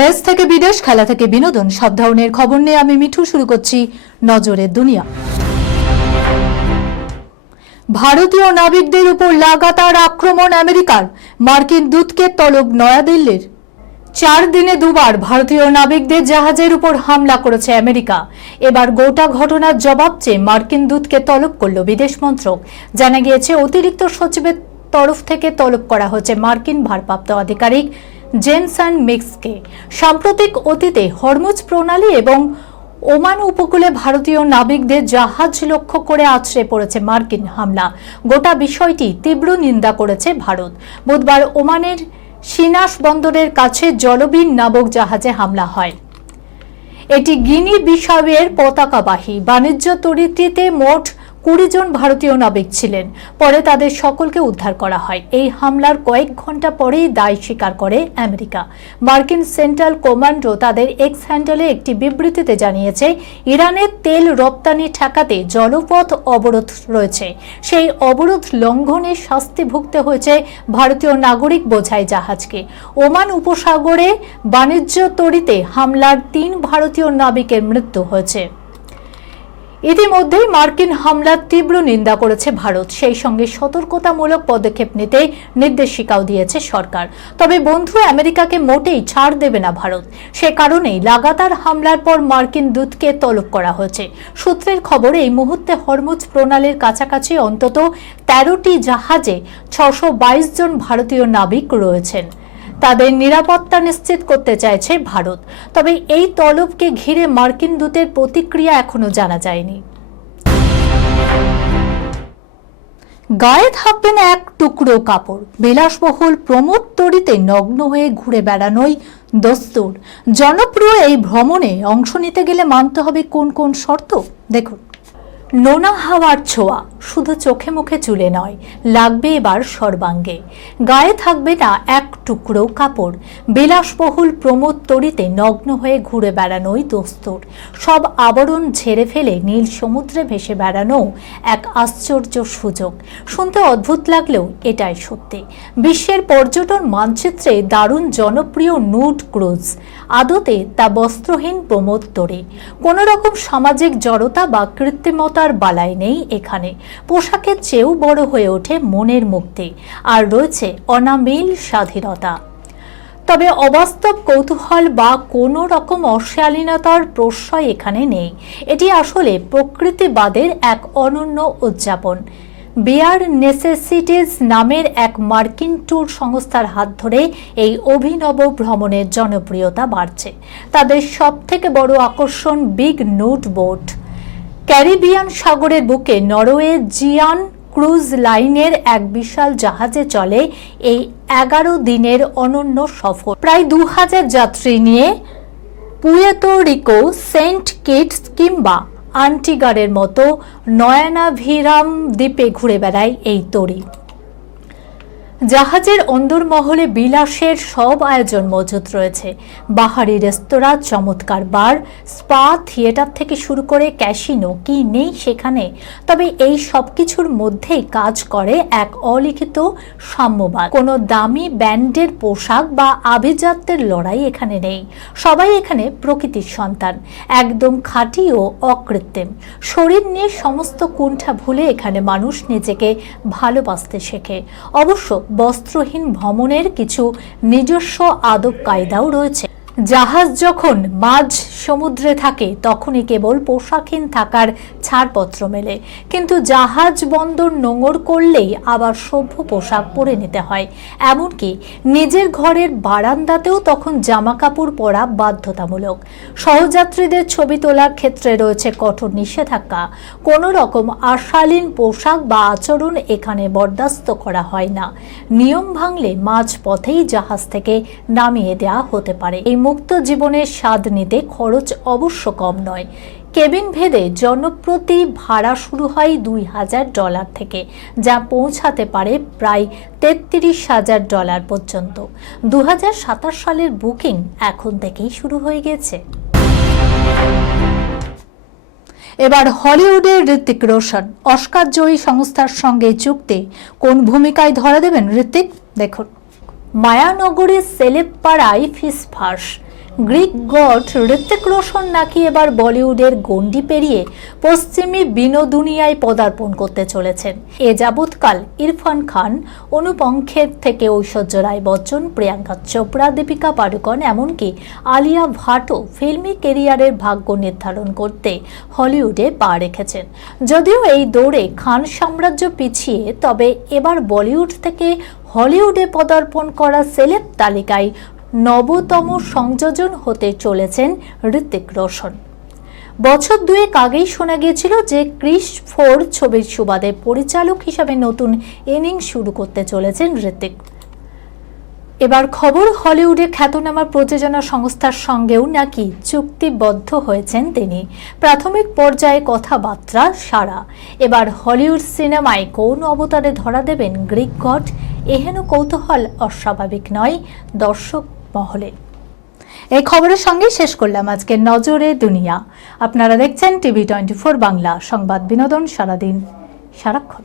দেশ থেকে বিদেশ, খেলা থেকে বিনোদন, সব ধরনের খবর নিয়ে আমি মিঠু শুরু করছি নজরের দুনিয়া। ভারতীয় নাবিকদের উপর লাগাতার আক্রমণ আমেরিকার, মার্কিন দূতকে তলব নয়াদিল্লির। 4 দিনে দুবার ভারতীয় নাবিকদের জাহাজের উপর হামলা করেছে আমেরিকা। এবার গোটা ঘটনার জবাব চেয়ে মার্কিন দূতকে তলব করল বিদেশ মন্ত্রক। জানা গিয়েছে, অতিরিক্ত সচিবের তরফ থেকে তলব করা হয়েছে মার্কিন ভারপ্রাপ্ত আধিকারিক জেনসন মিক্সকে। সাম্প্রতিক অতীতে হরমুজ প্রণালী এবং ওমান উপকূলে ভারতীয় নাবিকদের জাহাজ লক্ষ্য করে আছড়ে পড়েছে মার্কিন হামলা। গোটা বিষয়টি তীব্র নিন্দা করেছে ভারত। বুধবার ওমানের সিনাস বন্দরের কাছে জলবীর নাবিক জাহাজে হামলা হয়। এটি গিনি বিসাউয়ের পতাকাবাহী বাণিজ্য তরিটিতে মোট 20 জন ভারতীয় নাবিক ছিলেন। পরে তাদের সকলকে উদ্ধার করা হয়। এই হামলার কয়েক ঘন্টা পরেই দায় স্বীকার করে আমেরিকা। মার্কিন সেন্ট্রাল কমান্ডো তাদের এক্স হ্যান্ডেলে একটি বিবৃতিতে জানিয়েছে, ইরানের তেল রপ্তানি ঠেকাতে জলপথ অবরোধ রয়েছে। সেই অবরোধ লঙ্ঘনে শাস্তি ভুগতে হয়েছে ভারতীয় নাগরিক বোঝাই জাহাজকে। ওমান উপসাগরে বাণিজ্য তরিতে হামলার 3 ভারতীয় নাবিকের মৃত্যু হয়েছে। ইতিমধ্যেই মার্কিন হামলার তীব্র নিন্দা করেছে ভারত। সেই সঙ্গে সতর্কতামূলক পদক্ষেপ নিতে নির্দেশিকাও দিয়েছে সরকার। তবে বন্ধু আমেরিকাকে মোটেই ছাড় দেবে না ভারত। সে কারণেই লাগাতার হামলার পর মার্কিন দূতকে তলব করা হয়েছে। সূত্রের খবর, এই মুহূর্তে হরমুজ প্রণালীর কাছাকাছি অন্তত 13টি জাহাজে 622 জন ভারতীয় নাবিক রয়েছেন। তাদের নিরাপত্তা নিশ্চিত করতে চাইছে ভারত। তবে এই তলবকে ঘিরে মার্কিন দূতের প্রতিক্রিয়া এখনো জানা যায়নি। গায়ে থাকবে না এক টুকরো কাপড়, বিলাসবহুল প্রমোদ তরিতে নগ্ন হয়ে ঘুরে বেড়ানোই দস্তুর। জনপ্রিয় এই ভ্রমণে অংশ নিতে গেলে মানতে হবে কোন কোন শর্ত, দেখুন। নোনা হাওয়ার ছোঁয়া শুধু চোখে মুখে চুলে নয়, লাগবে এবার সর্বাঙ্গে। গায়ে থাকবে না এক টুকরো কাপড়, বিলাসবহুল প্রমোদ তরিতে নগ্ন হয়ে ঘুরে বেড়ানোই দস্তুর। সব আবরণ ঝেড়ে ফেলে নীল সমুদ্রে ভেসে বেড়ানো এক আশ্চর্য সুযোগ। শুনতে অদ্ভুত লাগলেও এটাই সত্যি। বিশ্বের পর্যটন মানচিত্রে দারুণ জনপ্রিয় নুড ক্রুজ, আদতে তা বস্ত্রহীন প্রমোদ তরি। কোনো রকম সামাজিক জড়তা বা কৃত্রিমতার বালাই নেই এখানে। পোশাকের চেয়েও বড় হয়ে ওঠে মনের মুক্তি, আর রয়েছে অনাবিল স্বাধীনতা। তবে অবাস্তব কৌতূহল বা কোনো রকম অশালীনতার প্রশ্রয় এখানে নেই। এটি আসলে প্রকৃতিবাদের এক অনন্য উদযাপন। বেয়ার নেসেসিটিজ নামের এক মার্কিন ট্যুর সংস্থার হাত ধরে এই অভিনব ভ্রমণের জনপ্রিয়তা বাড়ছে। তাদের সবথেকে বড় আকর্ষণ বিগ নুড বোট। ক্যারিবিয়ান সাগরের বুকে নরওয়ে জিয়ান ক্রুজ লাইনের এক বিশাল জাহাজে চলে এই 11 দিনের অনন্য সফর। প্রায় 2000 যাত্রী নিয়ে পুয়ের্তো রিকো, সেন্ট কিটস কিংবা আন্টিগারের মতো নয়ানাভিরাম দ্বীপে ঘুরে বেড়ায় এই তরি। জাহাজের অন্দরমহলে বিলাসের সব আয়োজন মজুদ রয়েছে। বাহারি রেস্তোরাঁ, চমৎকার বার, স্পা, থিয়েটার থেকে শুরু করে ক্যাসিনো, কি নেই সেখানে। তবে এই সব কিছুর মধ্যেই কাজ করে এক অলিখিত সাম্যবাদ। কোনো দামি ব্যান্ডের পোশাক বা আভিজাত্যের লড়াই এখানে নেই। সবাই এখানে প্রকৃতির সন্তান, একদম খাঁটি ও অকৃত্রিম। শরীর নিয়ে সমস্ত কুণ্ঠা ভুলে এখানে মানুষ নিজেকে ভালোবাসতে শেখে। অবশ্য বস্ত্রহীন ভ্রমণের কিছু নিজস্ব আদব কায়দাও রয়েছে। জাহাজ যখন মাঝ সমুদ্রে থাকে তখনই কেবল পোশাকহীন থাকার ছাড়পত্র মেলে, কিন্তু জাহাজ বন্দর নোঙর করলেই আবার সভ্য পোশাক পরে নিতে হয়। এমনকি নিজের ঘরের বারান্দাতেও তখন জামা কাপড় পরা বাধ্যতামূলক। সহযাত্রীদের ছবি তোলার ক্ষেত্রে রয়েছে কঠোর নিষেধাজ্ঞা। কোনো রকম অশালীন পোশাক বা আচরণ এখানে বরদাস্ত করা হয় না। নিয়ম ভাঙলে মাঝ পথেই জাহাজ থেকে নামিয়ে দেওয়া হতে পারে। এই মুক্ত জীবনের স্বাদ নিতে খরচ অবশ্য কম নয়। কেবিন ভেদে জনপ্রতি ভাড়া শুরু হয় $2000 থেকে, যা পৌঁছাতে পারে প্রায় $33,000 পর্যন্ত। 2027 সালের বুকিং এখন থেকেই শুরু হয়ে গেছে। এবার হলিউডের ঋত্বিক রোশন অস্কার জয়ী সংস্থার সঙ্গে চুক্তি। কোন ভূমিকায় ধরা দেবেন ঋত্বিক, দেখুন। মায়ানগরের সেলেব পাড়ায় ফিসফাস, গ্রিক গড ঋত্বিক রোশন নাকি এবার বলিউডের গণ্ডি পেরিয়ে পশ্চিমী বিনোদুনিয়ায় পদার্পণ করতে চলেছেন। এ যাবৎকাল ইরফান খান, অনুপম খের থেকে ঐশ্বর্য রায় বচ্চন, প্রিয়াঙ্কা চোপড়া, দীপিকা পাডুকোন, এমনকি আলিয়া ভাটও ফিল্মি কেরিয়ারের ভাগ্য নির্ধারণ করতে হলিউডে পা রেখেছেন। যদিও এই দৌড়ে খান সাম্রাজ্য পিছিয়ে, তবে এবার বলিউড থেকে হলিউডে পদার্পণ করা সেলেব তালিকায় নবতম সংযোজন হতে চলেছেন ঋত্বিক রোশন। বছর দুয়েক আগেই শোনা গিয়েছিল যে ক্রিস 4 ছবির সুবাদে পরিচালক হিসাবে নতুন ইনিংস শুরু করতে চলেছেন ঋত্বিক। এবার খবর, হলিউডে খ্যাতনামা প্রযোজনা সংস্থার সঙ্গেও নাকি চুক্তিবদ্ধ হয়েছেন তিনি। প্রাথমিক পর্যায়ে কথাবার্তা সারা। এবার হলিউড সিনেমায় কোন অবতারে ধরা দেবেন গ্রিক গড, এহেন কৌতূহল অস্বাভাবিক নয় দর্শক মহলে। এই খবরের সঙ্গে শেষ করলাম আজকের নজরে দুনিয়া। আপনারা দেখছেন টিভি 24 বাংলা, সংবাদ বিনোদন সারাদিন সারাক্ষণ।